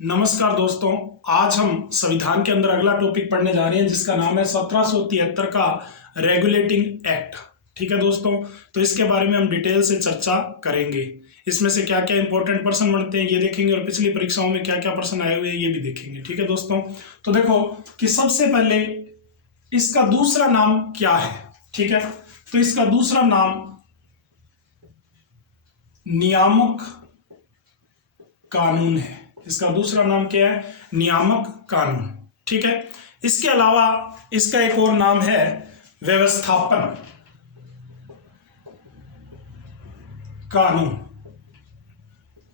नमस्कार दोस्तों, आज हम संविधान के अंदर अगला टॉपिक पढ़ने जा रहे हैं जिसका नाम है 1773 का रेगुलेटिंग एक्ट। ठीक है दोस्तों, तो इसके बारे में हम डिटेल से चर्चा करेंगे। इसमें से क्या क्या इंपॉर्टेंट प्रश्न बनते हैं ये देखेंगे और पिछली परीक्षाओं में क्या क्या प्रश्न आए हुए हैं ये भी देखेंगे। ठीक है दोस्तों, तो देखो कि सबसे पहले इसका दूसरा नाम क्या है। ठीक है, तो इसका दूसरा नाम नियामक कानून है। इसका दूसरा नाम क्या है? नियामक कानून। ठीक है, इसके अलावा इसका एक और नाम है व्यवस्थापन कानून।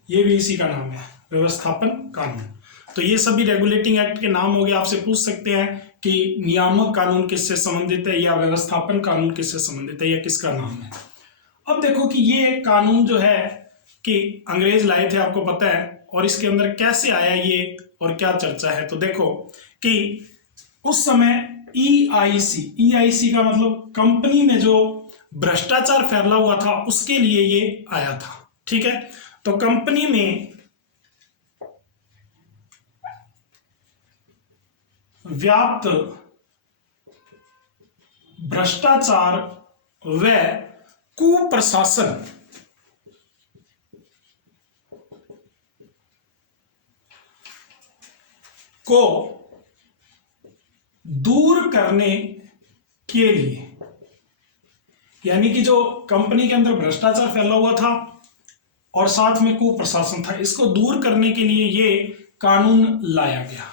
ये भी इसी का नाम है, व्यवस्थापन कानून। तो ये सभी रेगुलेटिंग एक्ट के नाम हो गए। आपसे पूछ सकते हैं कि नियामक कानून किससे संबंधित है या व्यवस्थापन कानून किससे संबंधित है या किसका नाम है। अब देखो कि ये कानून जो है कि अंग्रेज लाए थे, आपको पता है, और इसके अंदर कैसे आया ये और क्या चर्चा है। तो देखो कि उस समय ईआईसी का मतलब कंपनी में जो भ्रष्टाचार फैला हुआ था उसके लिए ये आया था। ठीक है, तो कंपनी में व्याप्त भ्रष्टाचार व कुप्रशासन को दूर करने के लिए, यानी कि जो कंपनी के अंदर भ्रष्टाचार फैला हुआ था और साथ में कुप्रशासन था, इसको दूर करने के लिए ये कानून लाया गया।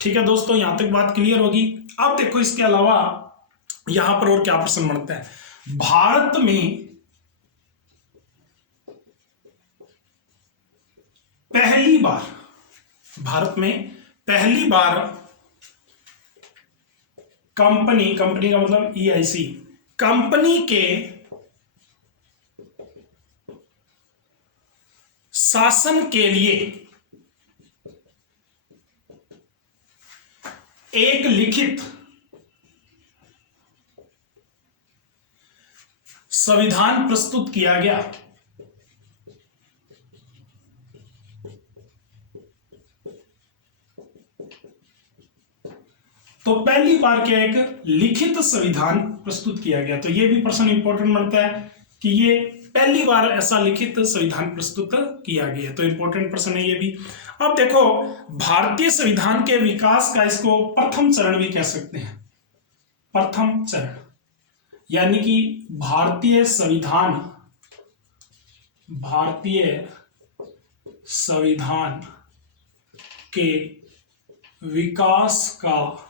ठीक है दोस्तों, यहां तक बात क्लियर होगी। अब देखो इसके अलावा यहां पर और क्या प्रश्न बनता है। भारत में पहली बार कंपनी का मतलब ईआईसी कंपनी के शासन के लिए एक लिखित संविधान प्रस्तुत किया गया। तो पहली बार क्या एक लिखित संविधान प्रस्तुत किया गया। तो यह भी प्रश्न इंपॉर्टेंट बनता है कि ये पहली बार ऐसा लिखित संविधान प्रस्तुत किया गया। तो इंपॉर्टेंट प्रश्न है ये भी। अब देखो, भारतीय संविधान के विकास का इसको प्रथम चरण भी कह सकते हैं। प्रथम चरण यानी कि भारतीय संविधान के विकास का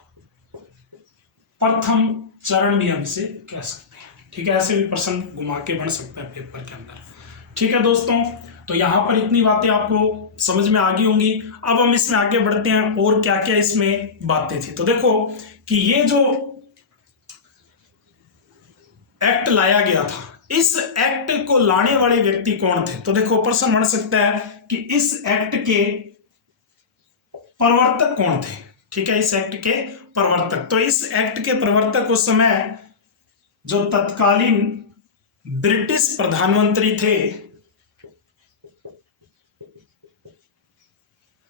प्रथम चरण भी हम इसे कह सकते हैं। ठीक है, ऐसे भी प्रश्न घुमा के बन सकता है पेपर के अंदर। ठीक है दोस्तों, तो यहां पर इतनी बातें आपको समझ में आ गई होंगी। अब हम इसमें आगे बढ़ते हैं और क्या क्या इसमें बातें थी। तो देखो कि ये जो एक्ट लाया गया था, इस एक्ट को लाने वाले व्यक्ति कौन थे। तो देखो प्रश्न बन सकता है कि इस एक्ट के प्रवर्तक कौन थे। ठीक है, इस एक्ट के प्रवर्तक। तो इस एक्ट के प्रवर्तक उस समय जो तत्कालीन ब्रिटिश प्रधानमंत्री थे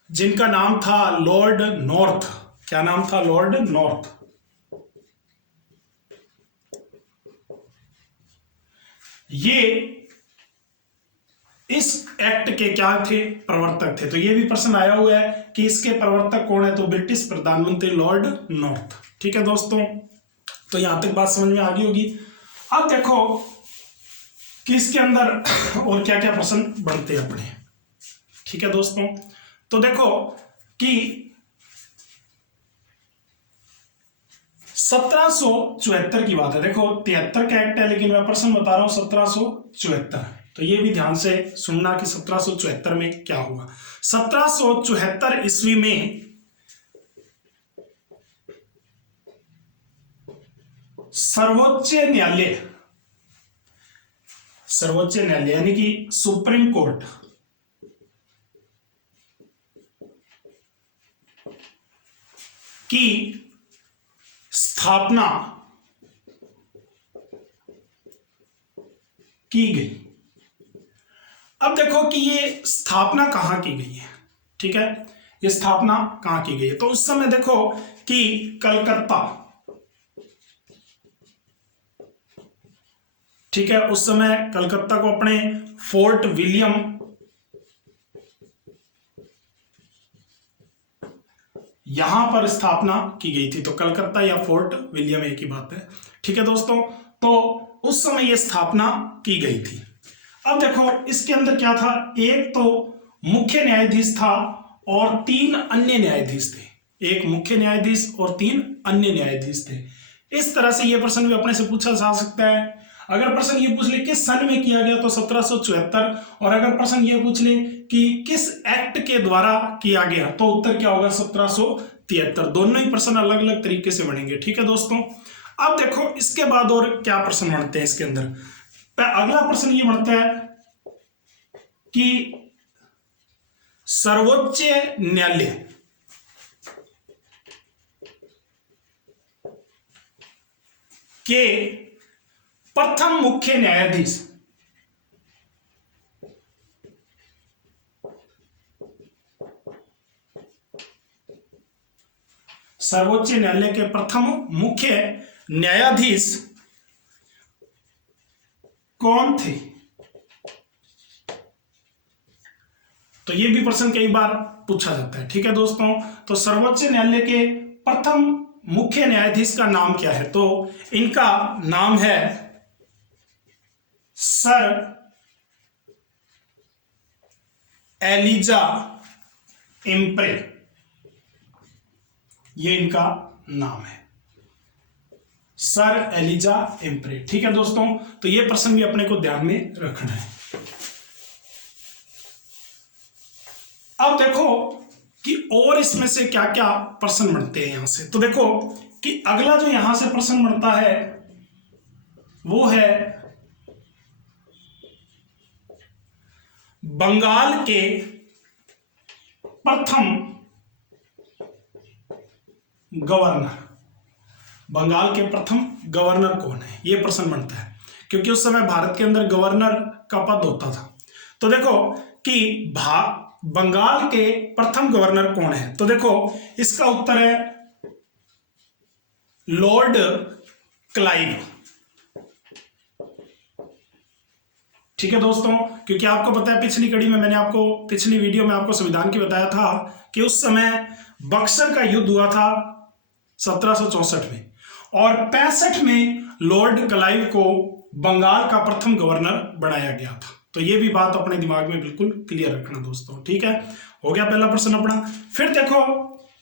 जिनका नाम था लॉर्ड नॉर्थ। क्या नाम था? Lord north. ये इस एक्ट के क्या थे? प्रवर्तक थे। तो ये भी प्रश्न आया हुआ है कि इसके प्रवर्तक कौन है। तो ब्रिटिश प्रधानमंत्री लॉर्ड नॉर्थ। ठीक है दोस्तों, तो यहां तक बात समझ में आ गई होगी। अब देखो कि इसके अंदर और क्या क्या प्रश्न बनते हैं अपने। ठीक है दोस्तों, तो देखो कि 1774 की बात है। देखो 73 का एक्ट है लेकिन मैं प्रश्न बता रहा हूं 1774। तो ये भी ध्यान से सुनना कि 1774 में क्या हुआ। 1774 ईस्वी में सर्वोच्च न्यायालय यानी कि सुप्रीम कोर्ट की स्थापना की गई। अब देखो कि ये स्थापना कहां की गई है। ठीक है, ये स्थापना कहां की गई है? तो उस समय देखो कि कलकत्ता, ठीक है, उस समय कलकत्ता को अपने फोर्ट विलियम यहां पर स्थापना की गई थी। तो कलकत्ता या फोर्ट विलियम एक ही बात है, ठीक है दोस्तों। तो उस समय यह स्थापना की गई थी। अब देखो इसके अंदर क्या था, एक तो मुख्य न्यायाधीश था और 3 अन्य न्यायाधीश थे। एक मुख्य न्यायाधीश और 3 अन्य न्यायाधीश थे। इस तरह से यह प्रश्न भी अपने से पूछा जा सकता है। अगर प्रश्न ये पूछ ले किस सन में किया गया तो 1774, और अगर प्रश्न ये पूछ ले कि किस एक्ट के द्वारा किया गया तो उत्तर क्या होगा, 1773। दोनों ही प्रश्न अलग अलग तरीके से बनेंगे, ठीक है दोस्तों। अब देखो इसके बाद और क्या प्रश्न बनते हैं इसके अंदर। अगला प्रश्न ये बनता है कि सर्वोच्च न्यायालय के प्रथम मुख्य न्यायाधीश सर्वोच्च न्यायालय के प्रथम मुख्य न्यायाधीश कौन थे? तो यह भी प्रश्न कई बार पूछा जाता है, ठीक है दोस्तों। तो सर्वोच्च न्यायालय के प्रथम मुख्य न्यायाधीश का नाम क्या है? तो इनका नाम है सर एलिजा इम्प्रे, ये इनका नाम है, सर एलिजा इम्प्रे, ठीक है दोस्तों। तो ये प्रश्न भी अपने को ध्यान में रखना है। अब देखो कि और इसमें से क्या क्या प्रश्न बनते हैं यहां से। तो देखो कि अगला जो यहां से प्रश्न बनता है वो है बंगाल के प्रथम गवर्नर, बंगाल के प्रथम गवर्नर कौन है, यह प्रश्न बनता है, क्योंकि उस समय भारत के अंदर गवर्नर का पद होता था। तो देखो कि बंगाल के प्रथम गवर्नर कौन है? तो देखो इसका उत्तर है लॉर्ड क्लाइव, ठीक है दोस्तों। क्योंकि आपको पता है पिछली कड़ी में मैंने आपको, पिछली वीडियो में आपको संविधान की बताया था कि उस समय बक्सर का युद्ध हुआ था 1764 में, और 65 में लॉर्ड क्लाइव को बंगाल का प्रथम गवर्नर बनाया गया था। तो ये भी बात अपने दिमाग में बिल्कुल क्लियर रखना दोस्तों, ठीक है। हो गया पहला प्रश्न अपना। फिर देखो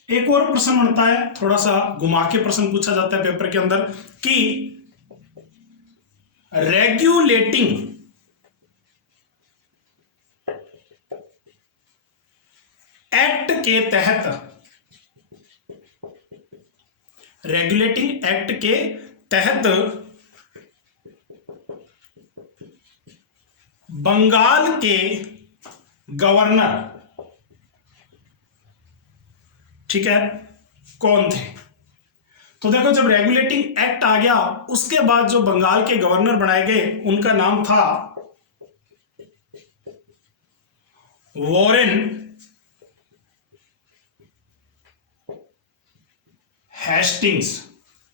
एक और प्रश्न बनता है, थोड़ा सा घुमा के प्रश्न पूछा जाता है पेपर के अंदर कि रेगुलेटिंग एक्ट के तहत, रेगुलेटिंग एक्ट के तहत बंगाल के गवर्नर, ठीक है, कौन थे? तो देखो जब रेगुलेटिंग एक्ट आ गया उसके बाद जो बंगाल के गवर्नर बनाए गए उनका नाम था वॉरेन हेस्टिंग्स,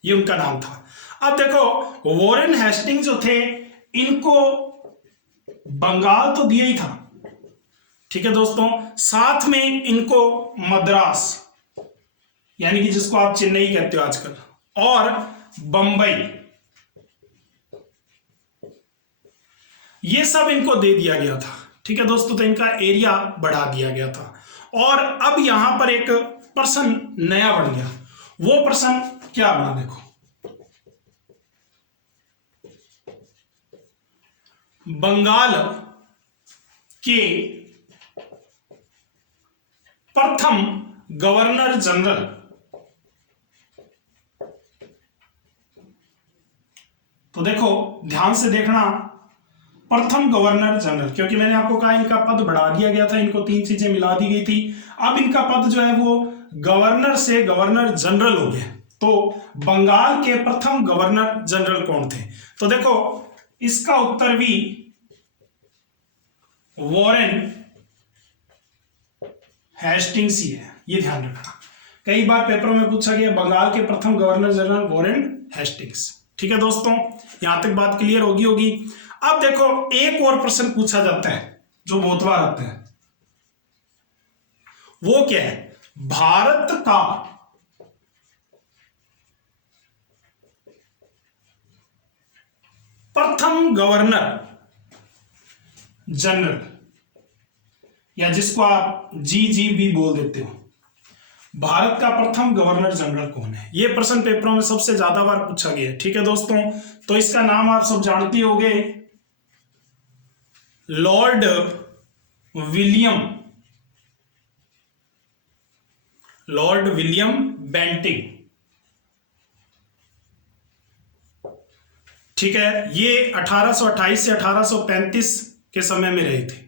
ये उनका नाम था। अब देखो वॉरेन हेस्टिंग्स जो थे इनको बंगाल तो दिया ही था, ठीक है दोस्तों, साथ में इनको मद्रास, यानी कि जिसको आप चेन्नई कहते हो आजकल, और बंबई, ये सब इनको दे दिया गया था, ठीक है दोस्तों। तो इनका एरिया बढ़ा दिया गया था। और अब यहां पर एक प्रश्न नया बन गया, वो प्रश्न क्या बना देखो, बंगाल के प्रथम गवर्नर जनरल, तो देखो ध्यान से देखना, प्रथम गवर्नर जनरल, क्योंकि मैंने आपको कहा इनका पद बढ़ा दिया गया था, इनको 3 चीजें मिला दी गई थी। अब इनका पद जो है वो गवर्नर से गवर्नर जनरल हो गया। तो बंगाल के प्रथम गवर्नर जनरल कौन थे? तो देखो इसका उत्तर भी वॉरेन हेस्टिंग्स ही है, ये ध्यान रखना। कई बार पेपरों में पूछा गया बंगाल के प्रथम गवर्नर जनरल वॉरेन हेस्टिंग्स। ठीक है दोस्तों, यहां तक बात क्लियर होगी। अब देखो एक और प्रश्न पूछा जाता है जो बहुत बार आता है, वो क्या है? भारत का प्रथम गवर्नर जनरल, या जिसको आप जीजीबी बोल देते हो, भारत का प्रथम गवर्नर जनरल कौन है? यह प्रश्न पेपरों में सबसे ज्यादा बार पूछा गया है। ठीक है दोस्तों, तो इसका नाम आप सब जानते होंगे, लॉर्ड विलियम बेंटिंग। ठीक है, ये 1828 से 1835 के समय में रहे थे।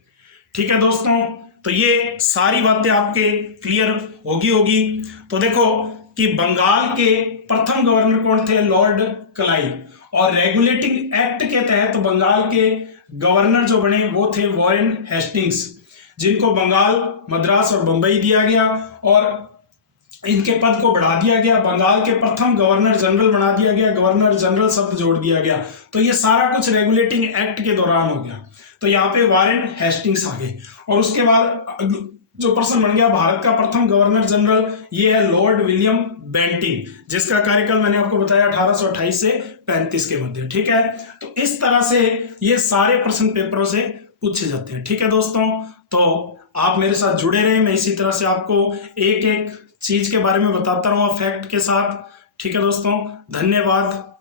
ठीक है दोस्तों, तो ये सारी बातें आपके क्लियर होगी। तो देखो कि बंगाल के प्रथम गवर्नर कौन थे? Lord Clive. और रेगुलेटिंग एक्ट के तहत तो बंगाल के गवर्नर जो बने वो थे वॉरेन हेस्टिंग्स, जिनको बंगाल, मद्रास और बंबई दिया गया और इनके पद को बढ़ा दिया गया, बंगाल के प्रथम गवर्नर जनरल बना दिया गया, गवर्नर जनरल शब्द जोड़ दिया गया। तो ये सारा कुछ रेगुलेटिंग एक्ट के दौरान हो गया। तो यहाँ पे वॉरेन हेस्टिंग्स आ गए। और उसके बाद जो प्रश्न बन गया भारत का प्रथम गवर्नर जनरल, ये है लॉर्ड विलियम बेंटिंग, जिसका कार्यकाल मैंने आपको बताया 1828 से 35 के मध्य। ठीक है, तो इस तरह से ये सारे प्रश्न पेपरों से पूछे जाते हैं। ठीक है दोस्तों, तो आप मेरे साथ जुड़े रहे, मैं इसी तरह से आपको एक एक चीज के बारे में बताता रहूंगा फैक्ट के साथ। ठीक है दोस्तों, धन्यवाद।